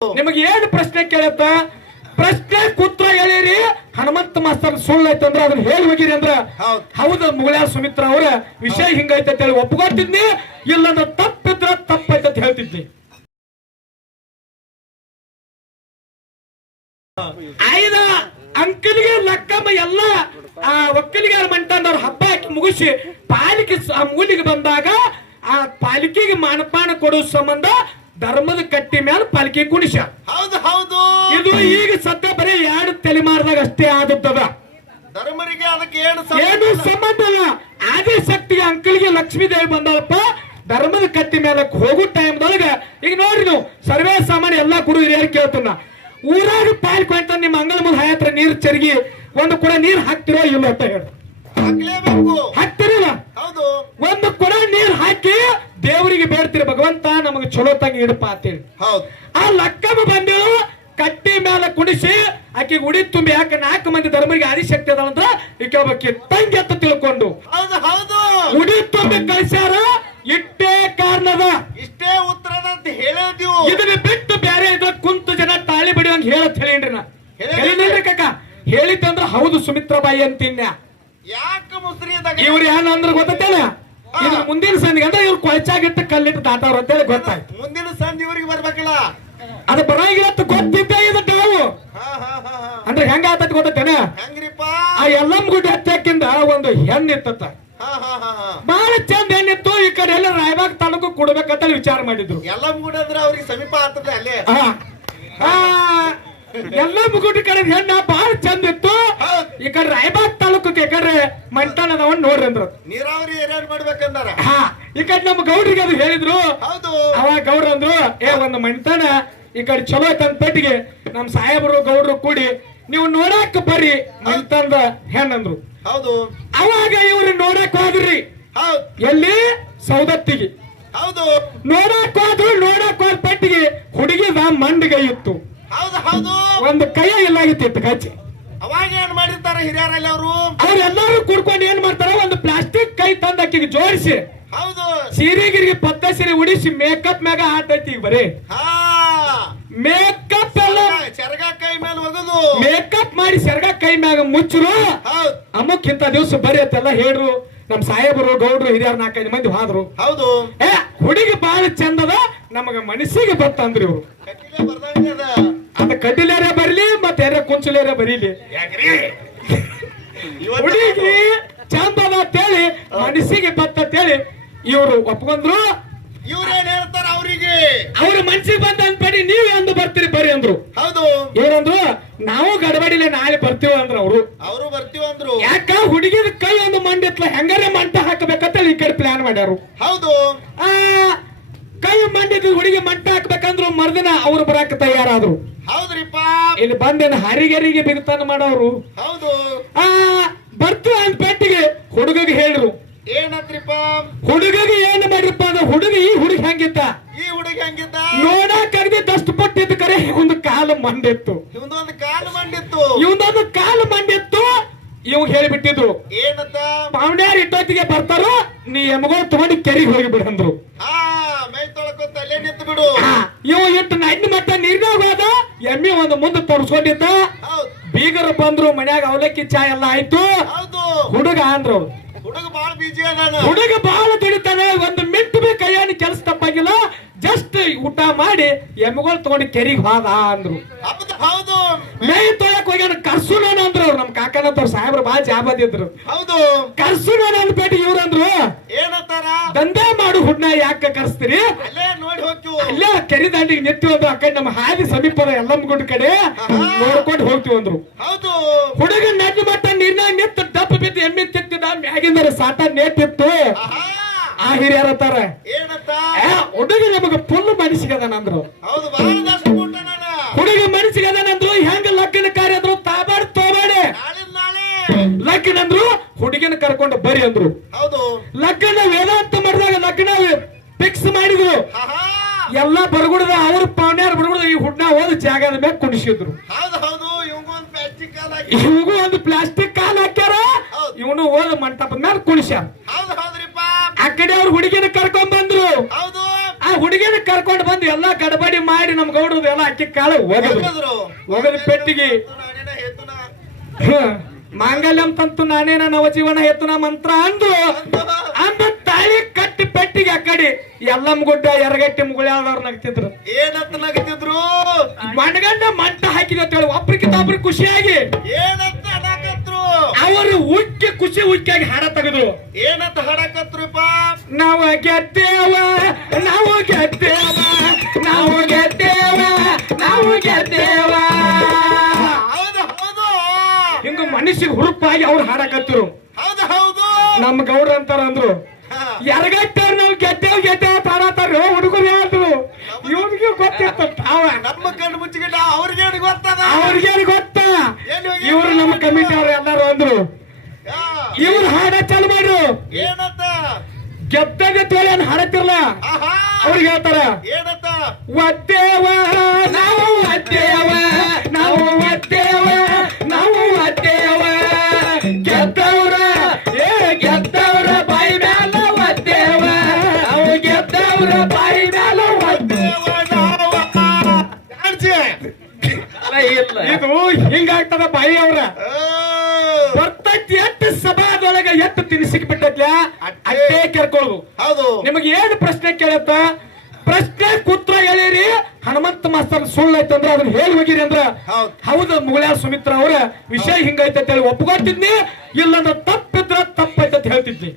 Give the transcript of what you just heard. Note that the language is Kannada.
ನಿಮಗೆ ಏನು ಪ್ರಶ್ನೆ ಕೇಳತ್ತ? ಪ್ರಶ್ನೆ ಕೂತ್ರ ಹೇಳಿರಿ ಹನುಮಂತ ಮಾಸ್ತರ್ ಸುಳ್ಳು ಐತಂದ್ರ ಅದನ್ನ ಹೇಳಿ ಹೋಗಿರಿ ಅಂದ್ರ. ಹೌದ. ಮುಗುಳ್ಯಾರ ಸುಮಿತ್ರ ಅವ್ರ. ವಿಷಯ ಹಿಂಗೈತೆ ಅಂತ ಹೇಳಿ ಒಪ್ಕೊತಿದ್ನಿ ಇಲ್ಲಂದ್ರ ತಪ್ಪಿದ್ರ ತಪ್ಪೈತೆ ಅಂತ ಹೇಳ್ತಿದ್ನಿ. ಐದ ಅಂಕಲಿಗೆ ಲಕ್ಕಮ್ಮ ಎಲ್ಲ ಆ ಒಕ್ಕಲಿಗಾರ ಮಂಟನವ್ರ ಹಬ್ಬ ಹಾಕಿ ಮುಗಿಸಿ ಪಾಲಿಕೆ ಆ ಮೂಲಿಗೆ ಬಂದಾಗ ಆ ಪಾಲಿಕೆಗೆ ಮಾನಪಾನ ಕೊಡೋ ಸಂಬಂಧ ಧರ್ಮದ ಕಟ್ಟಿ ಮೇಲೆ ಪಾಲಿಕೆ ಕುಣಿಸ ಹೌದು ಹೌದು. ಇದು ಈಗ ಸದ್ಯ ಬರೀ ಎರಡು ತಲೆಮಾರದಾಗ ಅಷ್ಟೇ ಆದದ್ದದ. ಧರ್ಮರಿಗೆ ಅದಕ್ಕೆ ಏನು ಏನು ಸಂಬಂಧ ಇಲ್ಲ. ಆದಿಶಕ್ತಿಗೆ ಅಂಕಲ್ಗೆ ಲಕ್ಷ್ಮೀ ದೇವಿ ಬಂದಳಪ್ಪ ಧರ್ಮದ ಕಟ್ಟಿ ಮೇಲೆ ಹೋಗೋ ಟೈಮ್ದೊಳಗ ಈಗ ನೋಡ್ರಿ ನೀವು ಸರ್ವೇ ಸಾಮಾನ್ಯ ಎಲ್ಲಾ ಕುಡು ಹಿರಿಯರು ಕೇಳ್ತಾನ. ಊರಾಗ ಪಾಲ್ಕೊಂತ ನಿಮ್ಮ ಅಂಗಲ ಮುಂದೆ ಹತ್ರ ನೀರ್ ಚರ್ಗಿ ಒಂದು ಕೂಡ ನೀರ್ ಹಾಕ್ತಿರೋ ಇಲ್ಲ ಅಂತ ಹೇಳಿ ಹಾಕ್ತಿರಲ್ಲ? ಹೌದು. ಒಂದು ಕೂಡ ನೀರ್ ಹಾಕಿ ದೇವರಿಗೆ ಬೇಡ್ತೀರಿ ಭಗವಂತ ನಮಗೆ ಚಲೋ ತಂಗಿ ಇಡಪ್ಪ ಅಂತೇಳಿ. ಹೌದು. ಆ ಲಕ್ಕಮ್ಮ ಬಂದು ಕಟ್ಟಿ ಮೇಲೆ ಕುಣಿಸಿ ಆಕೆಗೆ ಉಡಿ ತುಂಬಿ ಯಾಕೆ ನಾಲ್ಕು ಮಂದಿ ಧರ್ಮರಿಗೆ ಆದಿಶಕ್ತಿ ಅದಾವಂದ್ರ ಈಕೆ ಒಬ್ಬಾಕಿ ತಂಗಿ ಅಂತ ತಿಳ್ಕೊಂಡು. ಹೌದು ಹೌದು. ಉಡಿ ತುಂಬಿ ಕಳಿಸ್ಯಾರ ಇಟ್ಟೇ ಕಾರಣದ. ಇಷ್ಟೇ ಉತ್ತರದ ಅಂತ ಹೇಳಿದ್ವು ಇದನ್ನ ಬಿಟ್ಟು ಬೇರೆ ಇದ್ರ ಕುಂತು ಜನ ತಾಳಿ ಬಿಡಿ ಅಂತ ಹೇಳತ್ ಹೇಳಿನ್ರಿ ನಾ. ಹೇಳಿದ್ರಿ? ಕಾಕ. ಹೇಳಿದ್ದಂದ್ರ ಹೌದು ಸುಮಿತ್ರಾಬಾಯಿ ಅಂತಿನ್ಯ. ಯಾಕ ಮುಸ್ರಿ ಇವ್ರು ಏನಂದ್ರೆ ಅಂದ್ರ ಗೊತ್ತೇನ ಇದ್ರ ಮುಂದಿನ ಸಂದಿಗೆ ಅಂದ್ರೆ ಇವ್ರು ಕೊಳಚಾಗಿಟ್ಟು ಕಲ್ಲಿಟ್ಟು ಅಂತ ಅಂತೇಳಿ ಗೊತ್ತಾಯ್ತು. ಮುಂದಿನ ಸಂಧಿ ಇವ್ರಿಗೆ ಬರ್ಬೇಕಲ್ಲ. ಅದು ಬರಂಗಿಲ್ಲ ಗೊತ್ತಿದ್ದೆ ಇದು ಅಂದ್ರೆ ಹೆಂಗ ಆತತ್ ಗೊತ್ತೇನ ಹೆಂಗ್ರಿಪ್ಪ? ಆ ಎಲ್ಲಮ್ಮ ಗುಡ್ಡ ಹತ್ತಕ್ಕಿಂದ ಒಂದು ಹೆಣ್ಣು ಇತ್ತತ್ತ ಹಾ ಹಾ ಹಾ ಹಾ. ಬಹಳ ಚಂದ ಏನಿತ್ತು ಈ ಕಡೆ ಎಲ್ಲ ರಾಯಬಾಗ್ ತಾಲೂಕು ಕೊಡ್ಬೇಕಂತ ವಿಚಾರ ಮಾಡಿದ್ರು ಎಲ್ಲಮ್ ಗುಡ್ ಅಂದ್ರೆ ಅವ್ರಿಗೆ ಸಮೀಪ ಆಗ್ತದೆ ಅಲ್ಲೇ. ಎಲ್ಲ ಮುಗುಡಿ ಕಡೆ ಹೆಣ್ಣ ಬಹಳ ಚಂದ ಇತ್ತು. ಈ ಕಡೆ ರಾಯಬಾಗ್ ತಾಲೂಕಕ್ಕೆ ಈ ಕಡೆ ಮಂಟನ ಅದಾವನ್ ನೋಡ್ರಿ ಅಂದ್ರು. ನೀರಾವರಿ ಏರಿಯಾ ಮಾಡ್ಬೇಕಂದಾರ? ಹಾ ಈ ಕಡೆ ನಮ್ಮ ಗೌಡ್ರಿಗೆ ಅದು ಹೇಳಿದ್ರು. ಹೌದು. ಅವಾಗ ಗೌಡ್ರ ಅಂದ್ರು ಏ ಒಂದು ಮಂಟನ ಈ ಕಡೆ ಚಲೋ ಐತೆ ಅಂತ ಪೆಟ್ಟಿಗೆ. ನಮ್ ಸಾಹೇಬರು ಗೌಡ್ರು ಕೂಡಿ ನೀವು ನೋಡಾಕ ಬರ್ರಿ ಮಂಟನ್ದ ಹೆಣ್ಣಂದ್ರು ಹೌದು. ಅವಾಗ ಇವ್ರು ನೋಡಕ್ ಹೋದ್ರಿ. ಹೌದ್. ಎಲ್ಲಿ? ಸೌದತ್ತಿಗೆ. ಹೌದು. ನೋಡಕ್ ಹೋದ್ರು ನೋಡಕ್ ಹೋದ್ ಪಟ್ಟಿಗೆ ಹುಡುಗಿದ ಮಂಡಿಗೆ ಇತ್ತು. ಹೌದು ಹೌದು. ಒಂದು ಕೈ ಇಲ್ಲಾಗಿತ್ತು ಕಚ್ಚಿ ಅವಾಗ ಏನ್ ಮಾಡಿರ್ತಾರ ಹಿರಿಯರಲ್ಲಿ ಅವರು? ಅವ್ರೆಲ್ಲರೂ ಕೂಡ್ಕೊಂಡು ಏನ್ ಮಾಡ್ತಾರ? ಒಂದು ಪ್ಲಾಸ್ಟಿಕ್ ಕೈ ತಂದ ಆಕಿಗೆ ಜೋಡಿಸಿ ಹೌದು. ಸೀರೆಗಿರಿಗೆ ಪತ್ತ ಸೀರೆ ಉಡಿಸಿ ಮೇಕಪ್ ಮ್ಯಾಗ ಆಟೈತಿ ಈಗ ಬರೀ. ಮೇಕಪ್ ಎಲ್ಲ ಚರಗ ಕೈ ಮೇಲೆ ಒಗದು. ಮೇಕಪ್ ಮಾಡಿ ಸೆರಗ ಕೈ ಮ್ಯಾಗ ಮುಚ್ಚರು. ಅಮ್ಮಕ್ಕಿಂತ ದಿವಸ ಬರೀ ಅಂತೆಲ್ಲ ಹೇಳ್ರು. ನಮ್ ಸಾಹೇಬರು ಗೌಡ್ರು ಹಿರಿಯರ್ ನಾಲ್ಕೈದು ಮಂದಿ ಹೋದ್ರು. ಹೌದು. ಏ ಹುಡುಗಿ ಬಾಳ ಚಂದದ ನಮಗ ಮನಸ್ಸಿಗೆ ಬತ್ತಂದ್ರಿ ಇವ್ರು. ಅದ ಕಡ್ಡಿಲೇರ ಬರಲಿ ಮತ್ತೆ ಯಾರ ಕುಂಚಲೇರ ಬರೀಲಿ. ಯಾಕ್ರಿ? ಹುಡುಗಿ ಚಂದದ ಅಂತೇಳಿ ಮನಸ್ಸಿಗೆ ಬತ್ತ ಅಂತೇಳಿ ಇವರು ಒಪ್ಕೊಂಡ್ರು. ಇವ್ರೇನ್ ಹೇಳ್ತಾರ ಅವರಿಗೆ? ಅವ್ರ ಮನ್ಸಿಗೆ ಬಂದ ಅಂದ್ಬೇಡಿ ನೀವ್ ಎಂದು ಬರ್ತೀರಿ ಬರ್ರಿ ಅಂದ್ರು. ಹೌದು. ಏನಂದ್ರು ನಾವು ಗಡಬಡಿಲ್ಲ ನಾಳೆ ಬರ್ತೀವಿ ಅಂದ್ರು ಅವರು. ಅವರು ಬರ್ತೀವಂದ್ರು ಯಾಕ ಹುಡುಗಿದ ಕೈ ಒಂದು ಮಂಡಿತ್ಲ ಹೆಂಗಾರೆ ಮಂಟ ಹಾಕಬೇಕಂತ ಈ ಕಡೆ ಪ್ಲಾನ್ ಮಾಡ್ಯಾರು. ಹೌದು. ಆ ಕೈ ಮಂಡಿದ ಹುಡುಗಿ ಮಂಟ ಹಾಕ್ಬೇಕಂದ್ರು ಮರ್ದಿನ ಅವ್ರು ಬರಾಕ ತಯಾರಾದ್ರು. ಹೌದ್ರಿಪ್ಪ. ಇಲ್ಲಿ ಬಂದೇನ ಹರಿಗರಿಗೆ ಬಿರುತಾನ ಮಾಡೋರು? ಹೌದು. ಆ ಬರ್ತು ಅಂತ ಪೆಟ್ಟಿಗೆ ಹುಡುಗಗೆ ಹೇಳ್ರು. ಏನತ್ರಿಪ್ಪ ಹುಡುಗಗೆ ಏನ್ ಮಾಡ್ರಿಪ್ಪ ಅಂದ್ರೆ ಹುಡುಗ ಈ ಹುಡುಗ ಹೆಂಗಿತ್ತ ಈ ಹುಡುಗಿ ನೋಡ ನೋಡಕ್ ದಷ್ಟು ಪಟ್ಟಿದ್ದ ಕರೆ ಒಂದು ಕಾಲು ಮಂಡಿತ್ತು. ಇವನೊಂದು ಕಾಲು ಮಂಡಿತ್ತು. ಇವನೊಂದು ಕಾಲು ಮಂಡಿತ್ತು. ಇವ್ ಹೇಳಿಬಿಟ್ಟಿದ್ರು ಏನಂತ? ಪಾವಣ್ಯಾರ ಇಟ್ಟೊತ್ತಿಗೆ ಬರ್ತಾರೋ ನೀ ಎಮಗೋ ತಗೊಂಡು ಕೆರಿಗೆ ಹೋಗಿ ಬಿಡಂದ್ರು ಹಾ ಮೈ ತೊಳ್ಕೊತ ಅಲ್ಲೇ ನಿಂತು ಬಿಡು ಇವ ಇಟ್ಟು ನನ್ನ ಮಟ್ಟ ಎಮ್ಮಿ ಒಂದು ಮುಂದೆ ತೋರಿಸ್ಕೊಂಡಿದ್ದ ಬೀಗರು ಬಂದ್ರು ಮನ್ಯಾಗ ಅವಲಕ್ಕಿ ಚಾ ಎಲ್ಲ ಆಯ್ತು. ಹುಡುಗ ಅಂದ್ರು. ಹುಡುಗ ಬಾಳ ಬಹಳ ದುಡಿತಾನೆ ಒಂದು ಮಿಂಟ್ ಬಿ ಕೈಯನ್ನು ಕೆಲಸ ತಪ್ಪಾಗಿಲ್ಲ. ಜಸ್ಟ್ ಊಟ ಮಾಡಿ ಎಮ್ಮೆಗಳು ತಗೊಂಡು ಕೆರಿಗೆ ಹೋದ ಅಂದ್ರು. ಮೇ ತೊಳಕ್ ಹೋಗ್ಯಾನ ಕರ್ಸುನೋನ ಅಂದ್ರು ಅವ್ರು. ನಮ್ ಕಾಕನಂತವ್ರು ಸಾಹೇಬ್ರು ಬಾ ಜಾಬದಿದ್ರು ಹೌದು. ಕರ್ಸುನೋನ ಅಂದ್ಬಿಟ್ಟು ಇವ್ರಂದ್ರು ಏನಂತಾರ? ದಂಧೆ ಮಾಡು ಹುಡ್ನ ಯಾಕೆ ಕರ್ಸ್ತೀರಿ? ಅಲ್ಲೇ ಕೆರೆ ಹೋಗ್ತೀವಿ ಅಲ್ಲೇ ಕೆರಿ ದಾಂಡಿಗೆ ನಿಂತೀವಿ ಅಂದ್ರು ಆ ಕಡೆ ನಮ್ಮ ಹಾದಿ ಸಮೀಪದ ಎಲ್ಲಮ್ಮಗುಡ್ ಕಡೆ ನೋಡ್ಕೊಂಡು ಹೋಗ್ತೀವಿ ಅಂದ್ರು. ಹೌದು. ಹುಡುಗ ನಡ್ದು ಮಟ್ಟ ನೀರ್ನಾಗ ನಿಂತು ದಪ್ಪ ಬಿದ್ದು ಎಮ್ಮೆ ತಿತ್ತಿದ ಮ್ಯಾಗಿಂದ ಸಾಟ ನೇತಿತ್ತು. ಆ ಹಿರಿಯರ ತರ ಹುಡುಗ ನಮಗ ಫುಲ್ ಮನಸ್ಸಿಗೆ ಅದಾನಂದ್ರು ಹುಡುಗ ಮನಸ್ಸಿಗೆ ಅದಾನಂದ್ರು ಹೆಂಗ ಲಗ್ನ ಕಾರ್ಯ ಅಂದ್ರು ತಾಬಾಡ್ ತೋಬಾಡೆ. ಲಗ್ನ ಅಂದ್ರು ಹುಡುಗಿನ ಕರ್ಕೊಂಡು ಬರಿ ಅಂದ್ರು. ಹೌದು. ಲಗ್ನ ಎಲ್ಲಾ ಬರಗುಡದ ಅವ್ರ ಪಾವನ್ಯಾರ ಬರಗುಡದ ಈ ಹುಡ್ನ ಹೋದ ಜಾಗದ ಮೇಲೆ ಕುಣಿಸಿದ್ರು. ಹೌದು ಹೌದು ಇವಂಗೊಂದು ಪ್ಲಾಸ್ಟಿಕ್ ಕಾಲ ಇವ್ಗೂ ಒಂದು ಪ್ಲಾಸ್ಟಿಕ್ ಕಾಲ್ ಹಾಕ್ಯಾರ. ಇವನು ಹೋದ ಮಂಟಪ ಮೇಲೆ ಕುಣಿಸ್ಯಾರ. ಆ ಕಡೆ ಅವ್ರ ಹುಡುಗಿನ ಕರ್ಕೊಂಡ್ ಬಂದ್ರು. ಹೌದು. ಆ ಹುಡುಗಿನ ಕರ್ಕೊಂಡು ಬಂದು ಎಲ್ಲಾ ಗಡಬಡಿ ಮಾಡಿ ನಮ್ ಗೌಡ್ರದ್ದು ಎಲ್ಲ ಅಕ್ಕಿ ಕಾಲ ಹೋಗದ್ರು. ಹೋಗದ್ ಪೆಟ್ಟಿಗೆ. ಮಾಂಗಲ್ಯಂ ತಂತು ನಾನೇನ ನವಜೀವನ ಎತ್ತನ ಮಂತ್ರ ಅಂದು ಅಂದ ತಾಳಿ ಕಟ್ಟಿ ಪೆಟ್ಟಿಗೆ ಆ ಕಡೆ ಎಲ್ಲಮ್ಮ ಗುಡ್ಡ ಎರಗಟ್ಟಿ ಮುಗುಳ್ಯಾದವ್ರು ನಗ್ತಿದ್ರು. ಏನಂತ ನಗ್ತಿದ್ರು? ಮಣ್ಗಂಡ ಮಂಟ ಹಾಕಿದ ಹೇಳಿ ಒಬ್ರಿಗಿಂತ ಒಬ್ರು ಖುಷಿಯಾಗಿ ಏನಂತ ಅಡಾಕತ್ರು ಅವರು ಉಕ್ಕಿ ಖುಷಿ ಉಕ್ಕಿಯಾಗಿ ಹಾಡ ತೆಗೆದ್ರು. ಏನಂತ ಹಾಡಕತ್ರು ನಾವು ಗೆದ್ದೇವ ನಾವು ಗೆದ್ದೇವ ನಾವು ಗೆದ್ದೇವ ನಾವು ಗೆದ್ದೇವ. ಮನುಷ್ಯಗೆ ಹುರುಪಾಗಿ ಅವ್ರು ಹಾಡಕತ್ತಿರು. ಹೌದು ಹೌದು. ನಮ್ಮ ಗೌಡ್ರ ಅಂತಾರ ಅಂದ್ರು. ಎರಗಟ್ಟಾರ ನಾವು ಗೆದ್ದೇವ್ ಗೆದ್ದೇವ್ ಅಂತ ಹಾಡತ್ತಾರ ಹುಡುಗರು ಹೇಳಿದ್ರು ಇವ್ರಿಗೆ ಗೊತ್ತಿತ್ತ ತಾವ ನಮ್ಮ ಕಣ್ಣು ಮುಚ್ಚಿಗಿಟ್ಟ ಅವ್ರಿಗೆ ಗೊತ್ತದ? ಅವ್ರಿಗೆ ಗೊತ್ತ? ಇವ್ರು ನಮ್ಮ ಕಮಿಟಿ ಅವ್ರು ಎಲ್ಲಾರು ಅಂದ್ರು. ಇವ್ರು ಹಾಡ ಚಾಲು ಮಾಡ್ರು. ಏನಂತ? ಗೆದ್ದಾಗ ತೋಳಿ ಹಾಡತ್ತಿರಲ್ಲ ಹಾಡತ್ತಿರ್ಲ? ಆಹಾ. ಅವ್ರಿಗೆ ಹೇಳ್ತಾರ. ಏನಂತ? ಇದು ಹಿಂಗಾಗ್ತದ ಬಾಯಿ ಅವ್ರ. ಬರ್ತೈತಿ ಎಟ್ಟು ಸಭಾದೊಳಗ ಎಟ್ಟು ತಿನ್ಸಿಕ್ ಬಿಟ್ಟೈತ್ಲ ಅಟ್ಟೇ. ಕೇಳ್ಕೊಳ್ಳು ಹೌದು. ನಿಮಗೆ ಏನು ಪ್ರಶ್ನೆ ಕೇಳತ್ತ? ಪ್ರಶ್ನೆ ಕೂತ್ರ ಹೇಳಿರಿ ಹನುಮಂತ ಮಾಸ್ತರ್ ಸುಳ್ಳು ಐತಂದ್ರ ಅದನ್ನ ಹೇಳಿ ಹೋಗಿರಿ ಅಂದ್ರ. ಹೌದ್. ಮುಗುಳ್ಯಾರ ಸುಮಿತ್ರ ಅವ್ರ ವಿಷಯ ಹಿಂಗೈತೆ ಅಂತ ಹೇಳಿ ಒಪ್ಕೊಳ್ತಿದ್ನಿ ಇಲ್ಲಂದ್ರ ತಪ್ಪಿದ್ರ ತಪ್ಪೈತೆ ಅಂತ ಹೇಳ್ತಿದ್ನಿ.